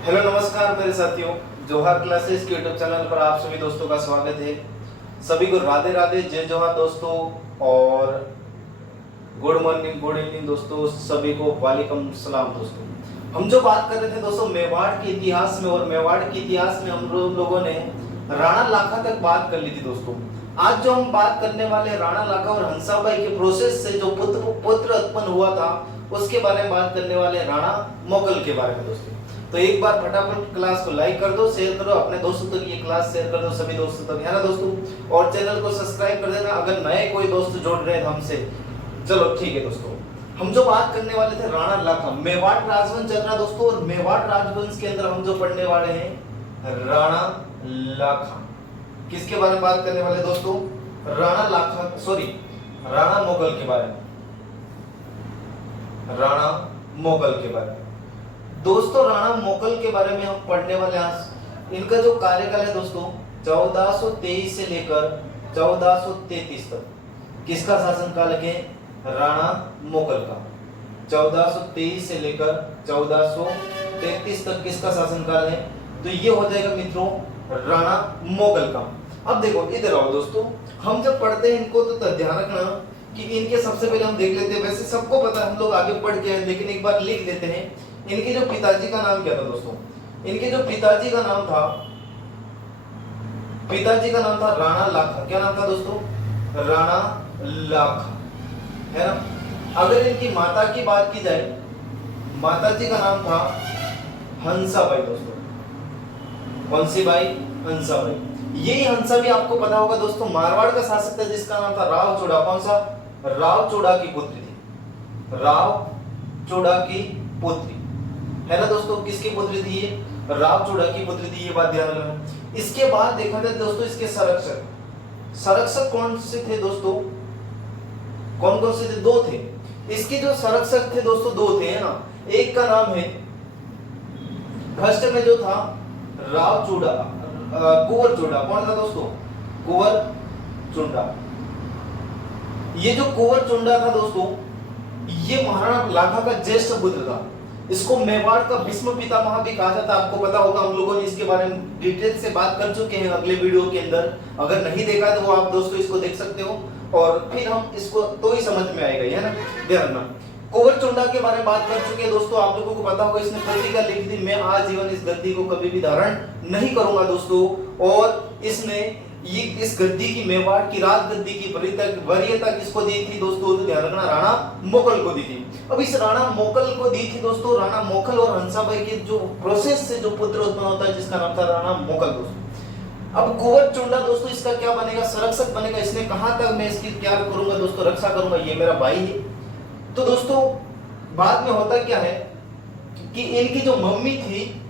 Hello नमस्कार मेरे साथियों, जोहार क्लासेस के यूट्यूब चैनल पर आप सभी दोस्तों का स्वागत है। सभी को राधे राधे, जय जोहार दोस्तों और गुड मॉर्निंग, गुड इवनिंग दोस्तों, सभी को वालेकुम सलाम दोस्तों। हम जो बात कर रहे थे दोस्तों मेवाड़ के इतिहास में, और मेवाड़ के इतिहास में हम लोगों ने राणा लाखा तक बात कर ली थी दोस्तों। आज जो हम बात करने वाले राणा लाखा और हंसाबाई के प्रोसेस से जो पुत्र उत्पन्न हुआ था उसके बारे में बात करने वाले, राणा मोगल के बारे में दोस्तों। तो एक बार फटाफट क्लास को लाइक कर दो, शेयर करो, अपने दोस्तों तक ये क्लास शेयर कर दो, सभी दोस्तों तक, है ना दोस्तों। और चैनल को सब्सक्राइब कर देना अगर नए कोई दोस्त जोड़ रहे हैं हमसे। चलो ठीक है दोस्तों, हम जो बात करने वाले थे राणा लाखा, मेवाड़ राजवंश चल रहा दोस्तों, और मेवाड़ राजवंश के अंदर हम जो पढ़ने वाले हैं राणा लाखा। किसके बारे में बात करने वाले दोस्तों? राणा लाखा, सॉरी राणा मोगल के बारे में, राणा मोगल के बारे में दोस्तों। राणा मोगल के बारे में हम पढ़ने वाले हैं। इनका जो कार्यकाल है दोस्तों 1423 से लेकर 1433 तक। किसका शासनकाल है? राणा मोगल का। 1423 से लेकर 1433 तक किसका शासनकाल है? तो ये हो जाएगा मित्रों राणा मोगल का। अब देखो इधर आओ दोस्तों, हम जब पढ़ते हैं इनको तो ध्यान रखना कि इनके सबसे पहले हम देख लेते हैं। वैसे सबको पता है, हम लोग आगे पढ़ के हैं, लेकिन एक बार लिख देते हैं। इनके जो पिताजी का नाम क्या था दोस्तों? इनके जो पिताजी का नाम था, पिताजी का नाम था राणा लाखा। क्या नाम था दोस्तों? राणा लाखा, है ना। अगर इनकी माता की बात की जाए, माता जी का नाम था हंसाबाई दोस्तों। कौन सी बाई? हंसाबाई। यही हंसा भी आपको पता होगा दोस्तों, मारवाड़ का शासक था जिसका नाम था राव चोड़ा। कौन सा? राव चोड़ा की पुत्री थी, राव चोड़ा की पुत्री, है ना दोस्तों। किसकी पुत्री थी ये? राव चोड़ा की पुत्री थी, ये बात ध्यान रखना। इसके बाद देखा जाए दोस्तों इसके संरक्षक, संरक्षक कौन से थे दोस्तों? कौन कौन से थे? दो थे। इसके जो संरक्षक थे दोस्तों दो थे, है ना। एक का नाम है, फर्स्ट में जो था राव चोड़ा, कुंवर चोड़ा। कौन था दोस्तों? कुंवर चुंडा। ये जो कुंवर चुंडा था दोस्तों, ये महाराणा लाखा का ज्येष्ठ पुत्र था। इसको मेवाड़ का भीष्म पितामह भी कहा जाता है, आपको पता होगा। हम लोगों ने इसके बारे में डिटेल से बात कर चुके हैं अगले वीडियो के अंदर। अगर नहीं देखा तो वो आप दोस्तों इसको देख सकते हो, और फिर हम इसको तो ही समझ में आएगा, है ना। ध्यान रखना, कुंवर चुंडा के बारे में बात कर चुके हैं दोस्तों। आप लोगों को पता होगा इसने प्रतिज्ञा लिखी थी, मैं आजीवन इस गद्दी को कभी भी धारण नहीं करूंगा दोस्तों। और इसने ये इस गद्दी की, मेवाड़ की राज गद्दी की वरीयता किसको दी थी दोस्तों? तो ध्यान रखना, राणा मोगल को दी थी। अब इस राणा मोगल को दी थी दोस्तों, राणा मोगल और हंसाबाई के जो प्रोसेस से जो पुत्र उत्पन्न होता है जिसका नाम था राणा मोगल दोस्तों। अब कुंवर चुंडा दोस्तों इसका क्या बनेगा? संरक्षक बनेगा। इसने कहा था मैं इसकी क्या करूंगा दोस्तों? रक्षा करूंगा, ये मेरा भाई है। तो दोस्तों बाद में होता क्या है कि इनकी जो मम्मी थी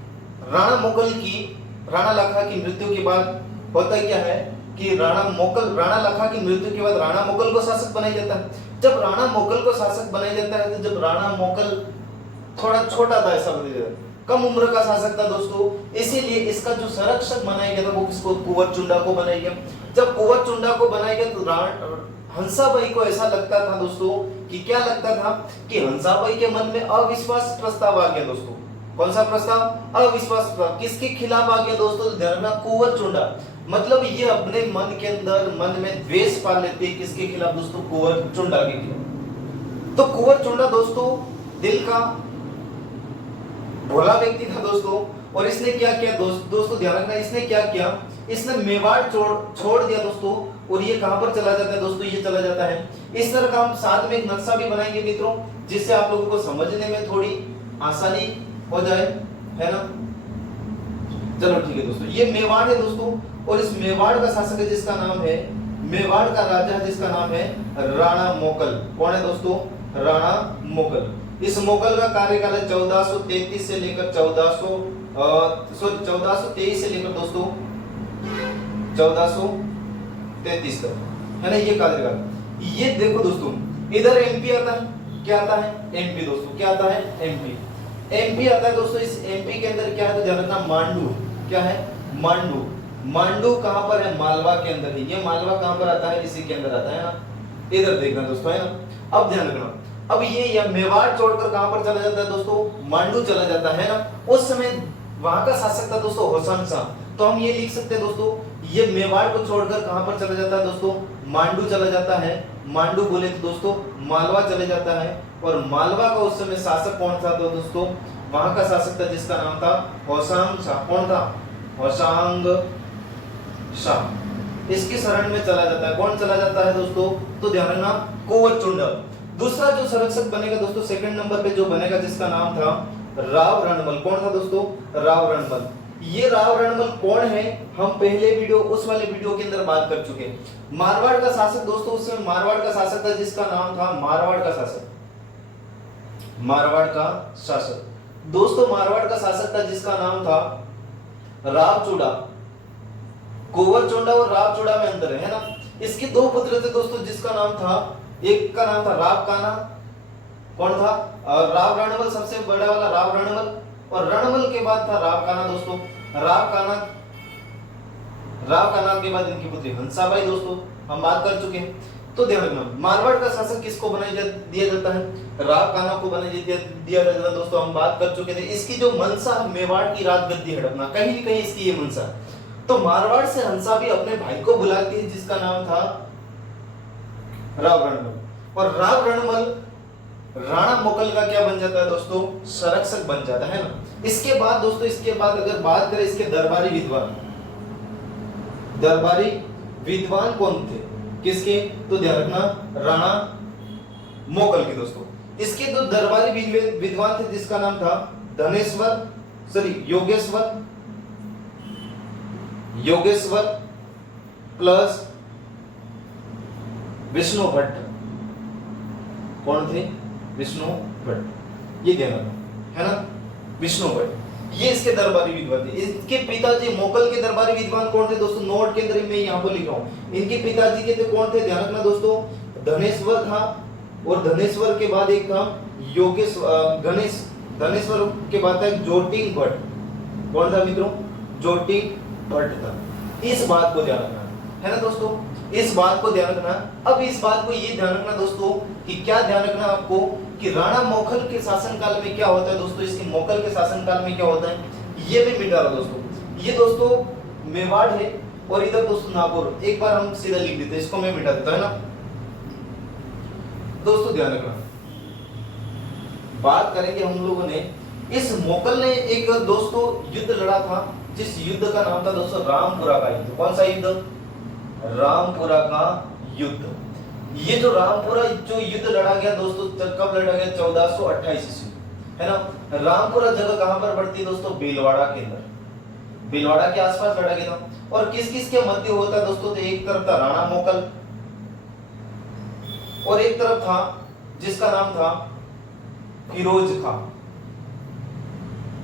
राणा मोगल की, राणा लाखा की मृत्यु के बाद होता क्या है कि राणा लाखा की मृत्यु के बाद राणा मोगल को शासक बनाया जाता है। जब राणा मोगल को शासक बनाया जाता है, तो जब राणा मोगल थोड़ा छोटा था, ऐसा बताया जाता है, कम उम्र का शासक था दोस्तों, इसीलिए इसका जो संरक्षक बनाया गया था वो किसको? कुंवर चुंडा को बनाया गया। जब कुंवर चुंडा को बनाया गया तो हंसाबाई को ऐसा लगता था दोस्तों कि क्या लगता था कि हंसाबाई के मन में अविश्वास प्रस्ताव आ गया दोस्तों। कौन सा प्रस्ताव? अविश्वास प्रस्ताव। किसके खिलाफ आ गया दोस्तों? ध्यान में, कुंवर चुंडा। मतलब ये अपने मन के अंदर, मन में द्वेष पाल लेते हैं। किसके खिलाफ दोस्तों? कुंवर चुंडा के खिलाफ। तो कुंवर चुंडा दोस्तों दिल का भोला व्यक्ति था दोस्तों, और इसने क्या किया दोस्तों ध्यान रखना, इसने क्या किया? इसने मेवाड़ छोड़ दिया दोस्तों, और ये कहां पर चला जाता है दोस्तों? ये चला जाता है। इस तरह का हम साथ में एक नक्शा भी बनाएंगे मित्रों, जिससे आप लोगों को समझने में थोड़ी आसानी हो जाए, है ना। चलो ठीक है दोस्तों, ये मेवाड़ है दोस्तों, और इस मेवाड़ का शासक है जिसका नाम है, मेवाड़ का राजा है जिसका नाम है राणा मोगल। कौन है दोस्तों? राणा मोगल। इस मोगल का कार्यकाल है 1433 से लेकर 1423 से लेकर दोस्तों 1433 तक, है ना, ये कार्यकाल। ये देखो दोस्तों, इधर एमपी आता है। क्या आता है? एमपी दोस्तों। क्या आता है? एमपी। एमपी आता है दोस्तों। इस एमपी के अंदर क्या है? ध्यान रखना, मांडू। क्या है? मांडू। मांडू कहां पर है? मालवा के अंदर है। ये मालवा कहां पर आता है? इसी के अंदर आता है ना। इधर देखना दोस्तों, है ना। अब ध्यान रखना, अब ये मेवाड़ छोड़कर कहां पर चला जाता है दोस्तों? मांडू चला जाता है ना। उस समय वहां का शासक था दोस्तों होशंग शाह। तो हम ये लिख सकते हैं दोस्तों, ये मेवाड़ को छोड़कर कहां पर चला जाता है दोस्तों, मांडू चला जाता है। मांडू बोले तो दोस्तों मालवा चले जाता है। और मालवा का उस समय शासक कौन था तो दोस्तों, वहां का शासक था जिसका नाम था होशंग शाह। कौन था? होशंग शाह। इसकी शरण में चला जाता है। कौन चला जाता है दोस्तों? तो ध्यान रखना, कुंवर चुंडा। दूसरा जो संरक्षक बनेगा दोस्तों सेकंड नंबर पे जो बनेगा, जिसका नाम था राव रणमल। कौन था दोस्तों? राव रणमल। ये राव रणमल कौन है, हम पहले वीडियो, उस वाले वीडियो के अंदर बात कर चुके हैं। मारवाड़ का शासक दोस्तों, उस समय मारवाड़ का शासक था जिसका नाम था मारवाड़ का शासक। मारवाड़ का शासक दोस्तों, मारवाड़ का शासक था जिसका नाम था रावचूड़ा। कुंवर चुंडा और रावचूड़ा में अंतर है ना। इसके दो पुत्र थे दोस्तों, जिसका नाम था, एक का नाम था राव कान्हा। कौन था? राव रणमल, सबसे बड़ा वाला राव रणमल। और रणमल के बाद था राव कान्हा दोस्तों। राव कान्हा के बाद इनकी पुत्री हंसाबाई दोस्तों, हम बात कर चुके हैं। तो ध्यान रखना, मारवाड़ का शासक किसको दिया जाता है? राव कान्हा को दिया जाता है दोस्तों, हम बात कर चुके थे। इसकी जो मनसा मेवाड़ की राजगद्दी हड़पना, कहीं न कहीं इसकी ये मनसा। तो मारवाड़ से हंसा भी अपने भाई को बुलाती है जिसका नाम था राव रणमल। और राव रणमल राणा मोकल का क्या बन जाता है दोस्तों? संरक्षक बन जाता है ना। इसके बाद दोस्तों, इसके बाद अगर बात करें इसके दरबारी विद्वान कौन थे किसके? तो ध्यान रखना, राणा मोकल के दोस्तों। इसके दो दरबारी विद्वान थे जिसका नाम था योगेश्वर प्लस विष्णु भट्ट। कौन थे? विष्णु भट्ट। ये ध्यान रखना है ना, विष्णु भट्ट। ये इसके दरबारी विद्वान थे। इसके पिताजी मोकल के दरबारी विद्वान कौन थे दोस्तों? नोट के अंदर मैं यहाँ पर लिख रहा हूँ। इनके पिताजी के थे कौन थे? ध्यान रखना दोस्तों, धनेश्वर था। और धनेश्वर के बाद एक था धनेश्वर के बाद था जोटिंग भट्ट। कौन था मित्रों? जोटिंग भट्ट था। इस बात को ध्यान रखना है ना दोस्तों, इस बात को ध्यान रखना। अब इस बात को ये ध्यान रखना दोस्तों कि क्या ध्यान रखना आपको कि राणा मोकल के शासनकाल में क्या होता है दोस्तों, इसके मोकल के शासनकाल में क्या होता है, ये भी मिटा रहा दोस्तों। ये दोस्तों मेवाड़ है और इधर दोस्तों नागौर। एक बार हम सीधा लिख देते हैं, इसको मैं मिटा देता है ना दोस्तों। ध्यान रखना, बात करेंगे हम लोगों ने, इस मोकल ने एक दोस्तों युद्ध लड़ा था, जिस युद्ध का नाम था दोस्तों रामपुरा का युद्ध। कौन सा युद्ध? रामपुरा का युद्ध। ये जो रामपुरा जो युद्ध लड़ा गया दोस्तों, कब लड़ा गया? 1428 ईस्वी, है ना। रामपुरा जगह कहां पर पड़ती है दोस्तों? भीलवाड़ा के अंदर, भीलवाड़ा के आसपास लड़ा गया था। और किस किस के मध्य होता है दोस्तों? तो एक तरफ था राणा मोकल और एक तरफ था जिसका नाम था फिरोज खां।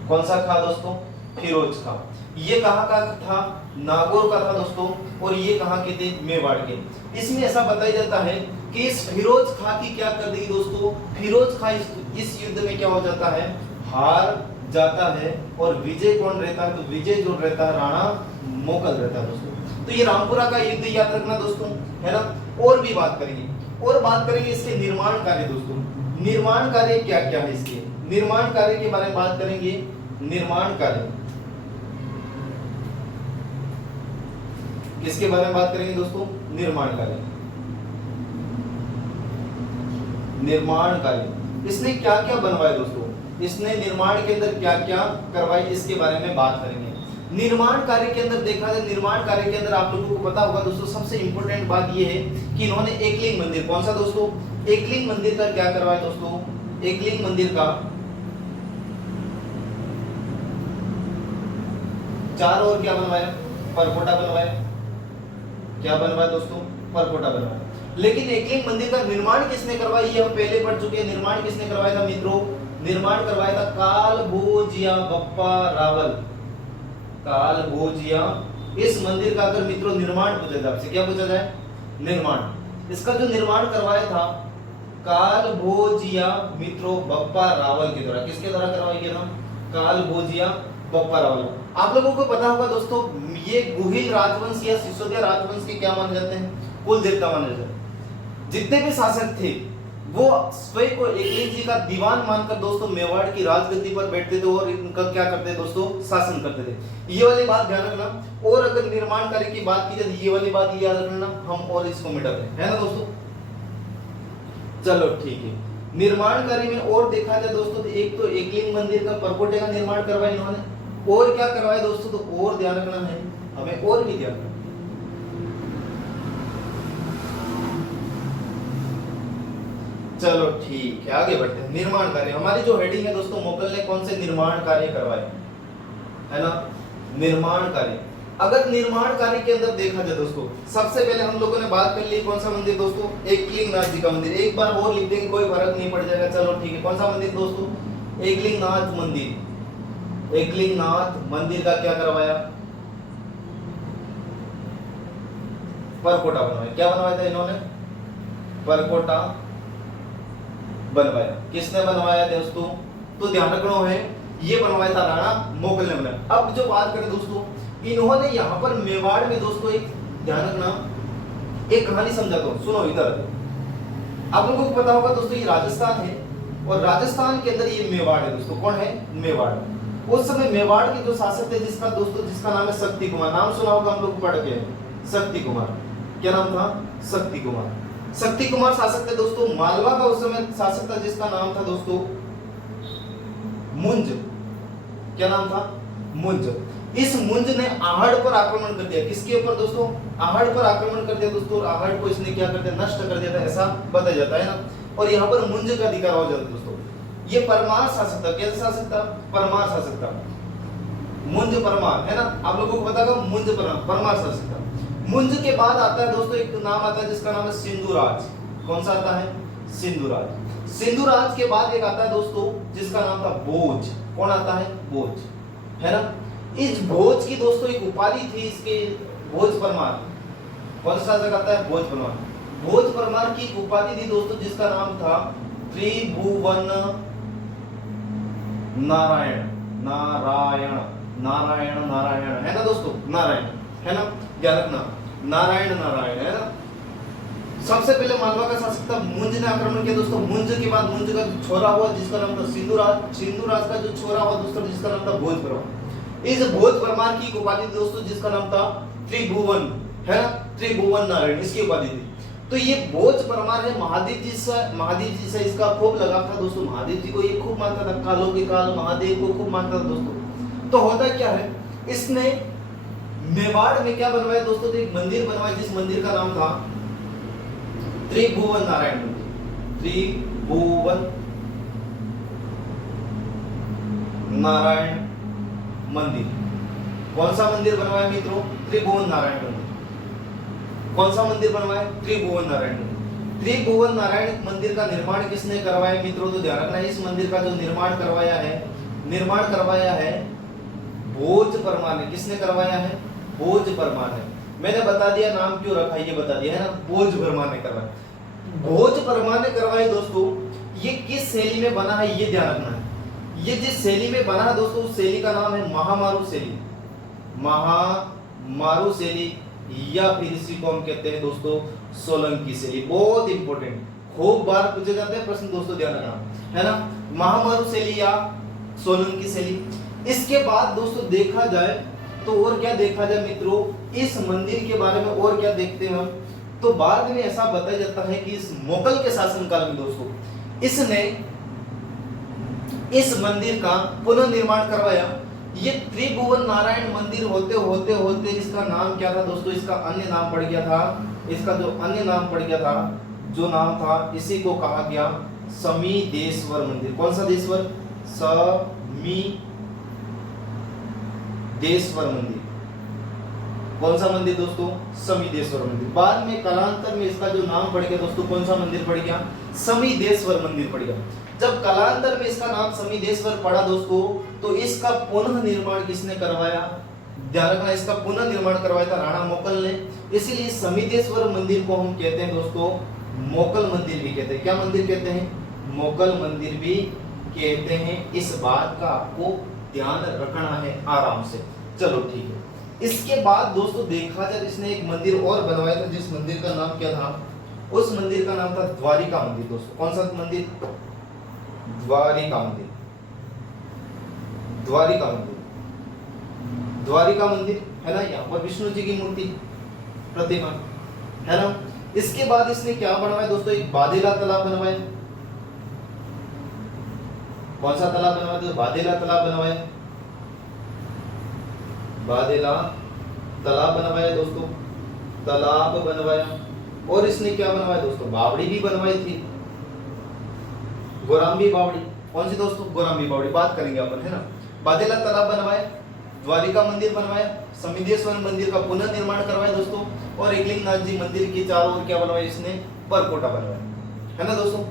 कौन सा खां दोस्तों? फिरोज खां। ये कहां का था? नागौर का था दोस्तों। और ये कहां के थे? मेवाड़ के। इसमें ऐसा बताया जाता है कि इस फिरोज खां की क्या कर दी दोस्तों, फिरोज खां इस युद्ध में क्या हो जाता है? हार जाता है। और विजय कौन रहता है? तो विजय जो रहता है राणा मोकल रहता है दोस्तों। तो ये रामपुरा का युद्ध याद रखना दोस्तों, है ना। और भी बात करेंगे इसके निर्माण कार्य दोस्तों। निर्माण कार्य क्या क्या है इसके? निर्माण कार्य के बारे में बात करेंगे। निर्माण कार्य किसके बारे में बात करेंगे दोस्तों? निर्माण कार्य। निर्माण कार्य इसने क्या क्या बनवाया दोस्तों, इसने निर्माण के अंदर क्या क्या करवाई, इसके बारे में बात करेंगे। निर्माण कार्य के अंदर देखा जाए, निर्माण कार्य के अंदर आप लोगों को पता होगा दोस्तों, सबसे इंपॉर्टेंट बात यह है कि इन्होंने एकलिंग मंदिर, कौन सा दोस्तों? एकलिंग मंदिर का क्या करवाया दोस्तों? एकलिंग मंदिर का चारों ओर क्या बनवाया? परकोटा बनवाया। क्या बनवाया दोस्तों? परकोटा बनवाया। लेकिन एकलिंग मंदिर का निर्माण किसने करवाया? ये हम पहले पढ़ चुके हैं। निर्माण किसने करवाया था मित्रों? निर्माण करवाया था कालभोजिया बप्पा रावल। कालभोजिया। इस मंदिर का अगर मित्रों निर्माण पूछा जाए आपसे, क्या पूछा जाए? निर्माण। इसका जो निर्माण करवाया था कालभोजिया मित्रों बप्पा रावल के द्वारा। किसके द्वारा करवाया गया था? कालभोजिया बप्पा रावल। आप लोगों को पता होगा दोस्तों, ये गुहिल राजवंश या सिसोदिया राजवंश के क्या माने जाते हैं? कुल देवता माने जाते हैं। जितने भी शासक थे वो स्वयं को एकलिंग जी का दीवान मानकर दोस्तों मेवाड़ की राजगद्दी पर बैठते थे और इनका क्या करते थे दोस्तों, शासन करते थे। ये वाली बात ध्यान रखना। और अगर निर्माण कार्य की बात की जाए, ये वाली बात याद रखना, हम और इसको मिटा दें, है ना दोस्तों। चलो ठीक है। निर्माण कार्य में और देखा जाए दोस्तों, तो एक तो एकलिंग मंदिर का परकोटे का निर्माण करवाया इन्होंने, और क्या करवाया दोस्तों, तो और ध्यान रखना है हमें, और भी ध्यान रखना। चलो ठीक है, आगे बढ़ते हैं। निर्माण कार्य, हमारी जो हेडिंग है दोस्तों, मुगल ने कौन से निर्माण कार्य करवाए, है ना, निर्माण कार्य। अगर निर्माण कार्य के अंदर देखा जाए दोस्तों, सबसे पहले हम लोगों ने बात कर ली कौन सा मंदिर दोस्तों, एकलिंगनाथ जी का मंदिर। एक बार और लिख देंगे, कोई फर्क नहीं पड़ जाएगा। चलो ठीक है, कौन सा मंदिर दोस्तों, एकलिंगनाथ मंदिर। एकलिंगनाथ मंदिर का क्या करवाया, परकोटा बनवाया। क्या बनवाया था इन्होंने, परकोटा बनवाया। किसने बनवाया दोस्तों, तो ध्यान रखना है, ये बनवाया था राणा मोगल ने बनाया। अब जो बात करें दोस्तों, इन्होंने यहाँ पर मेवाड़ में दोस्तों, एक ध्यान रखना, एक कहानी समझाता हूँ, सुनो इधर। आप लोगों को पता होगा दोस्तों, ये राजस्थान है और राजस्थान के अंदर ये मेवाड़ है दोस्तों। कौन है, मेवाड़। उस समय मेवाड़ के जो शासक थे, जिसका दोस्तों, जिसका नाम है शक्ति कुमार। नाम सुना होगा हम लोग पढ़ के, शक्ति कुमार। क्या नाम था, शक्ति कुमार। शक्ति कुमार शासक थे दोस्तों। मालवा का उस समय शासक था, जिसका नाम था दोस्तों मुंज। क्या नाम था, मुंज। इस मुंज ने आहड़ पर आक्रमण कर दिया। किसके ऊपर दोस्तों, आहड़ पर आक्रमण कर दिया दोस्तों। आहड़ को इसने क्या कर दिया, नष्ट कर दिया था, ऐसा बताया जाता है ना। और यहाँ पर मुंज का अधिकार हो जाता है दोस्तों। ये परमार शासक था। कैसा शासक था, परमार शासक था। मुंज परमार, है ना, आप लोगों को पता होगा, मुंज परमार शासक था। मुंज के बाद आता है दोस्तों, एक नाम आता है जिसका नाम है सिंधुराज। कौन सा आता है, सिंधुराज। सिंधुराज के बाद एक आता है दोस्तों, जिसका नाम था भोज। कौन आता है, भोज, है ना। इस भोज की दोस्तों एक उपाधि थी इसके, भोज परमार। कौन सा शासक आता है, भोज परमार। भोज परमार की एक उपाधि थी दोस्तों, जिसका नाम था त्रिभुवन नारायण। नारायण नारायण नारायण, है ना दोस्तों, नारायण, है ना, ध्यान रखना, नारायण नारायण, है ना। सबसे पहले मालवा का शासक था, मुंज ने आक्रमण किया दोस्तों। मुंज के बाद मुंज का जो छोरा हुआ, जिसका नाम था सिंधुराज। सिंधुराज का जो छोरा हुआ दोस्तों, जिसका नाम था भोज परमार। इस भोज परमार की उपाधि दोस्तों, जिसका नाम था त्रिभुवन, है ना, त्रिभुवन नारायण, इसकी उपाधि थी। तो ये भोज परमार है, महादेव जी से इसका खूब लगाव था दोस्तों। महादेव जी को ये खूब मानता था, कालों के काल महादेव को खूब मानता था दोस्तों। तो होता क्या है, इसने मेवाड़ में क्या बनवाया दोस्तों, तो एक मंदिर बनवाया, जिस मंदिर का नाम था त्रिभुवन नारायण मंदिर। त्रिभुवन नारायण मंदिर। कौन सा मंदिर बनवाया मित्रों, त्रिभुवन नारायण मंदिर। कौन सा मंदिर बनवाया, त्रिभुवन नारायण मंदिर। त्रिभुवन नारायण मंदिर का निर्माण किसने करवाया मित्रों, तो ध्यान रखना, इस मंदिर का जो निर्माण करवाया है भोज परमार ने। किसने करवाया है, भोज परमार ने। मैंने बता दिया नाम क्यों रखा, ये बता दिया, है ना, भोज परमार ने करवाया। भोज परमार ने करवाए दोस्तों। ये किस शैली में बना है, ये ध्यान रखना है। ये जिस शैली में बना है दोस्तों, उस शैली का नाम है महामारू शैली। महामारू शैली, या फिर इसी को हम कहते हैं दोस्तों सोलंकी शैली। बहुत इंपॉर्टेंट, खूब बार पूछे जाते हैं प्रश्न दोस्तों, ध्यान रखना, है ना, महामारू शैली या सोलंकी शैली। इसके बाद दोस्तों देखा जाए तो और क्या देखा जाए मित्रों, इस मंदिर के बारे में और क्या देखते हैं हम, तो बाद में ऐसा बताया जाता है कि इस मुगल के शासनकाल में दोस्तों इसने इस मंदिर का पुनर्निर्माण करवाया। ये त्रिभुवन नारायण मंदिर होते होते होते इसका नाम क्या था दोस्तों, इसका अन्य नाम पड़ गया था, इसका जो अन्य नाम पड़ गया था, जो नाम था, इसी को कहा गया समीदेश्वर मंदिर। कौन सा देश्वर, समीदेश्वर मंदिर। कौन सा मंदिर दोस्तों, समीदेश्वर मंदिर। बाद में कालांतर में इसका जो नाम पड़ गया दोस्तों, कौन सा मंदिर पड़ गया, समीदेश्वर मंदिर पड़ गया। जब कालांतर में इसका नाम समीदेश्वर पड़ा दोस्तों, तो इसका पुनः निर्माण किसने करवाया, ध्यान रखना, इसका पुनः निर्माण करवाया था राणा मोगल ने। इसीलिए समीदेश्वर मंदिर को हम कहते हैं दोस्तों मोगल मंदिर भी कहते हैं। क्या मंदिर कहते हैं, मोगल मंदिर भी कहते हैं। इस बात का आपको ध्यान रखना है आराम से। चलो ठीक है। इसके बाद दोस्तों देखा जाए, इसने एक मंदिर और बनवाया था, जिस मंदिर का नाम क्या था, उस मंदिर का नाम था द्वारिका मंदिर दोस्तों। कौन सा मंदिर? द्वारिका मंदिर। द्वारिका मंदिर, द्वारिका मंदिर है ना। यहाँ पर विष्णु जी की मूर्ति, प्रतिमा है ना। इसके बाद इसने क्या बनवाया दोस्तों? एक बादेला तालाब बनवाया। कौन सा तालाब बनवाया? तो बादेला तालाब बनवाया, बादेला तालाब बनवाया दोस्तों, तालाब बनवाया। और इसने क्या बनवाया दोस्तों? बावड़ी भी बनवाई थी, गोराम्बी बावड़ी। कौन सी दोस्तों? गोराम्बी बावड़ी, बात करेंगे अपन, है ना। बादेला तालाब बनवाया, द्वारिका मंदिर बनवाया, समिधेश्वर मंदिर का पुनर्निर्माण करवाया दोस्तों, और एकलिंगनाथ जी मंदिर के चारों ओर क्या बनवाया इसने? परकोटा बनवाया, है ना दोस्तों।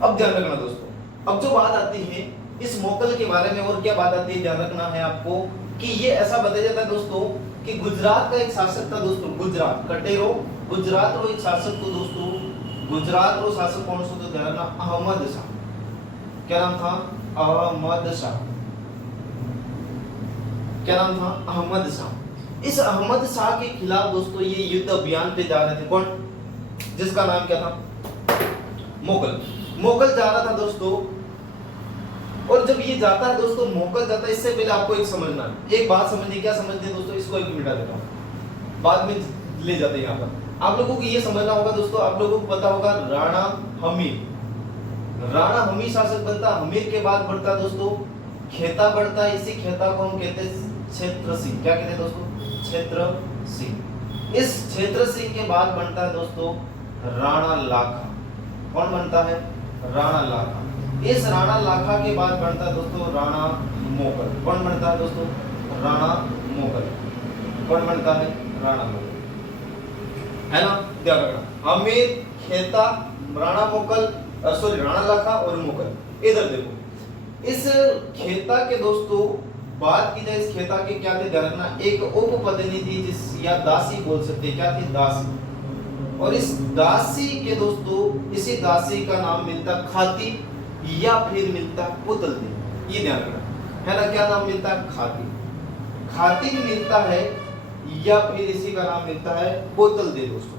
अब ध्यान रखना दोस्तों, अब जो बात आती है इस मोकल के बारे में, और क्या बात आती है ध्यान रखना है आपको, कि ये ऐसा बताया जाता है दोस्तों कि गुजरात का एक शासक था दोस्तों, गुजरात कटेरो, गुजरात रो एक शासक तो दोस्तों, गुजरात रो शासक कौन सा? तो ध्यान रखना, अहमद शाह। क्या नाम था? अहमद शाह। क्या नाम था? अहमद शाह। इस अहमद शाह के खिलाफ दोस्तों ये युद्ध अभियान पे जा रहे थे। कौन? जिसका नाम क्या था? मोगल। मोगल जा रहा था दोस्तों, और जब ये जाता है दोस्तों, मोगल जाता है, इससे पहले आपको एक समझना है, एक बात समझनी। क्या समझते हैं दोस्तों? इसको एक मिटा देता हूं, बाद में ले जाते हैं यहाँ पर। आप लोगों को ये समझना होगा दोस्तों, आप लोगों को पता होगा राणा हमीर। राणा हमीर शासक बनता, हमीर के बाद बढ़ता दोस्तों खेता बढ़ता है। इसी खेता को हम कहते हैं क्षेत्र सिंह। क्या कहते हैं दोस्तों? क्षेत्र सिंह। इस क्षेत्र सिंह के बाद बनता है दोस्तों राणा लाखा। कौन बनता है? राणा लाखा। इस राणा लाखा के बाद बनता है दोस्तों राणा मोगल। कौन बनता है दोस्तों? राणा मोगल। कौन बनता है? राणा मोगल, है ना। ध्यान रखना, हमीर, खेता, राणा मोगल, सॉरी राणा लाखा और मोगल। इधर देखो, इस खेता के दोस्तों बात की जाए, इस खेता के क्या थे ध्यान रखना, एक उपपत्नी थी जिस, या दासी बोल सकते हैं। क्या थी? दासी। और इस दासी के दोस्तों, इसी दासी का नाम मिलता खाती, या फिर मिलता पुतल दे। ये ध्यान रखना, है ना। क्या नाम मिलता है? खाती। खाती मिलता है, या फिर इसी का नाम मिलता है पुतल दे दोस्तों।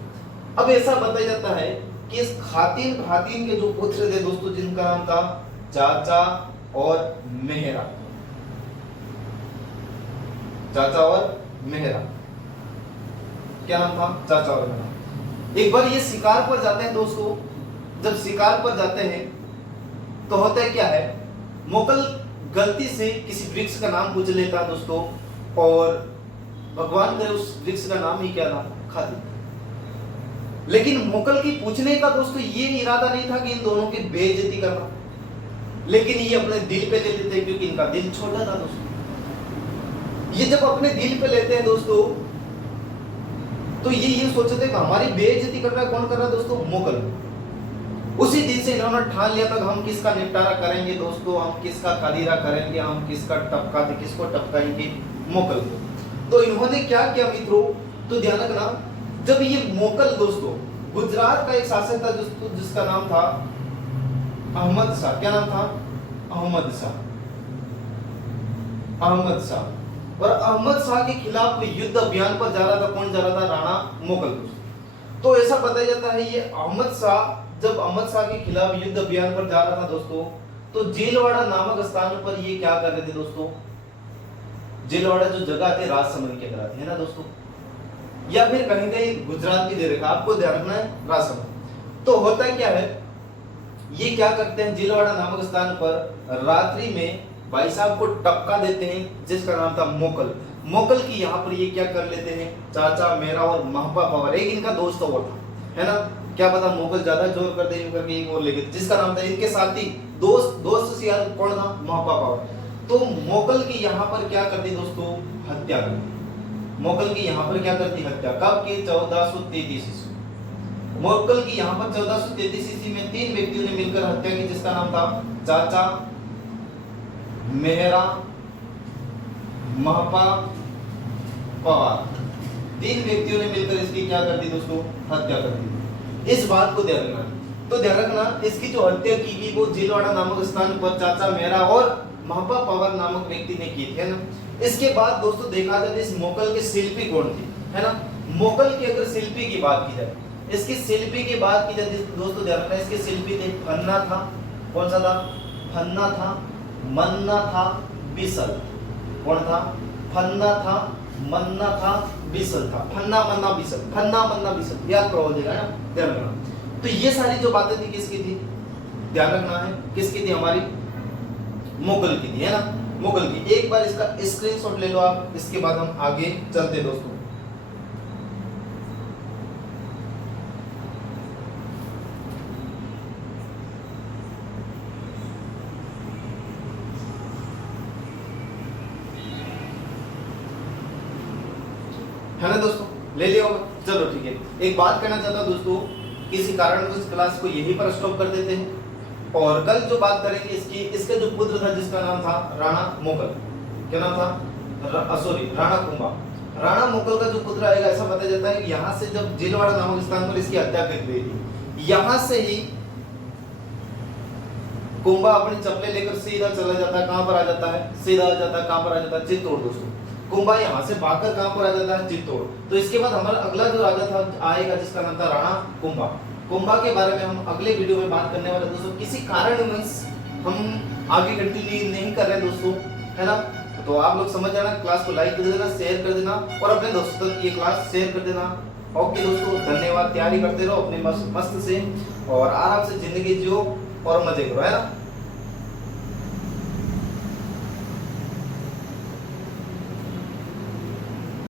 अब ऐसा बताया जाता है कि इस खातिन के जो पुत्र थे दोस्तों, जिनका नाम था चाचा और मेहरा। चाचा और मेहरा, क्या नाम था? चाचा और मेहरा। एक बार ये शिकार पर जाते हैं दोस्तों। जब शिकार पर जाते हैं तो होता है क्या है, मोगल गलती से किसी वृक्ष का नाम पूछ लेता है दोस्तों, और भगवान करे उस वृक्ष का नाम ही क्या था? खाती। लेकिन मोगल की पूछने का दोस्तों ये इरादा नहीं था कि इन दोनों की बेइज्जती करना, लेकिन ये अपने दिल पे ले लेते हैं, क्योंकि इनका दिल छोटा था दोस्तों। ये जब अपने दिल पे लेते हैं दोस्तों, तो ये सोचते हैं कि हमारी बेइज्जती कर रहा है। कौन कर रहा है दोस्तों? मोगल। उसी दिन से इन्होंने ठान लिया था कि हम किसका निपटारा करेंगे दोस्तों, हम किसका खादिरा करेंगे, हम किसको टपकाएंगे? मोगल को। तो इन्होंने क्या किया मित्रों? तो ध्यान रखना, जब ये मोगल दोस्तों, गुजरात का एक शासक था जिसका नाम था अहमद शाह। क्या नाम था? अहमद शाह। अहमद शाह। और अहमद शाह के खिलाफ युद्ध अभियान पर जा रहा था। कौन जा रहा था? राणा मोगल। तो ऐसा बताया जाता है, ये अहमद शाह जब अहमद शाह के खिलाफ युद्ध अभियान पर जा रहा था दोस्तों, तो जेलवाड़ा नामक स्थान पर ये क्या कर रहे थे दोस्तों? जेलवाड़ा जो जगह थी राजसमंद के अंदर है ना दोस्तों, या फिर कहीं कहीं गुजरात की दे रखा, आपको ध्यान रखना है राजसमंद। तो होता है क्या है, ये क्या करते हैं, जेलवाड़ा नामक स्थान पर रात्रि में भाई साहब को टपका देते हैं, जिसका नाम था मोकल। मोकल की यहाँ पर ये क्या कर लेते हैं, चाचा मेरा और महपा पावर, एक इनका दोस्त और था, है ना, क्या पता मोगल ज्यादा जोर कर दे करके एक और लेके, जिसका नाम था इनके साथी दोस्त से यार कौन था, महपा पावर। तो मोगल की यहाँ पर क्या करती दोस्तों, हत्या करती। मोगल की यहाँ पर क्या करती, हत्या। कब की? 1433 ईस्वी। मोगल की यहाँ पर 1433 ईस्वी में 3 व्यक्तियों ने मिलकर हत्या की, जिसका नाम था चाचा, मेहरा, महपा पवार। 3 व्यक्तियों ने मिलकर इसकी क्या कर दी दोस्तों, हत्या कर दी। इस बात को ध्यान रखना। तो ध्यान रखना, इसकी जो हत्या की गई वो जेलवाड़ा नामक स्थान पर चाचा मेहरा और महपा पवार नामक व्यक्ति ने की थी, है ना। इसके बाद दोस्तों देखा जाए इस मोगल के शिल्पी कौन थे, है ना। मोगल के अगर शिल्पी की बात की जाए, इसकी शिल्पी की बात की जाती है दोस्तों, ध्यान रखना, इसके शिल्पी थे फन्ना था, कौन सा था, फन्ना था, मन्ना था, बिसल, कौन था, फन्ना था, मन्ना था, बिसल था, फन्ना मन्ना बिसल, फन्ना मन्ना बिसल, याद करो हो जाएगा ना, ध्यान रखना। तो ये सारी जो बातें थी किसकी थी, ध्यान रखना है, किसकी थी, हमारी मुगल की थी, है ना, मुगल की। एक बार इसका स्क्रीनशॉट ले लो आप, इसके बाद हम आगे चलते हैं दोस्तों। है ना दोस्तों, ले लिया होगा, चलो ठीक है। एक बात कहना चाहता हूं दोस्तों, किसी कारण इस क्लास को यहीं पर स्टॉप कर देते हैं, और कल जो बात करेंगे इसकी, इसका जो पुत्र था जिसका नाम था राणा मुगल, क्या नाम था, सॉरी राणा कुंभा। राणा मुगल का जो पुत्र आएगा, ऐसा बताया जाता है कि यहाँ से जब जीलवाड़ा नामक स्थान पर इसकी हत्या कर दी थी, यहाँ से ही कुंभा अपनी चप्पलें लेकर सीधा चला जाता है, कहां पर आ जाता है, सीधा आ जाता है, कहां पर आ जाता है, चित्तौड़ दोस्तों। कुंभा यहाँ से भागकर कहां पर आ जाता है, चित्तौड़। तो इसके बाद हमारा अगला जो राजा था आएगा जिसका नाम था राणा कुंभा। कुंभा के बारे में हम अगले वीडियो में बात करने वाले दोस्तों। किसी कारणवश हम आगे कंटिन्यू नहीं कर रहे दोस्तों, है ना। तो आप लोग समझ जाना, क्लास को लाइक कर देना, शेयर कर देना और अपने दोस्तों तक ये क्लास शेयर कर देना। ओके दोस्तों, धन्यवाद। तैयारी करते रहो अपने मस्त से और आराम से जिंदगी जियो और मजे करो, है ना।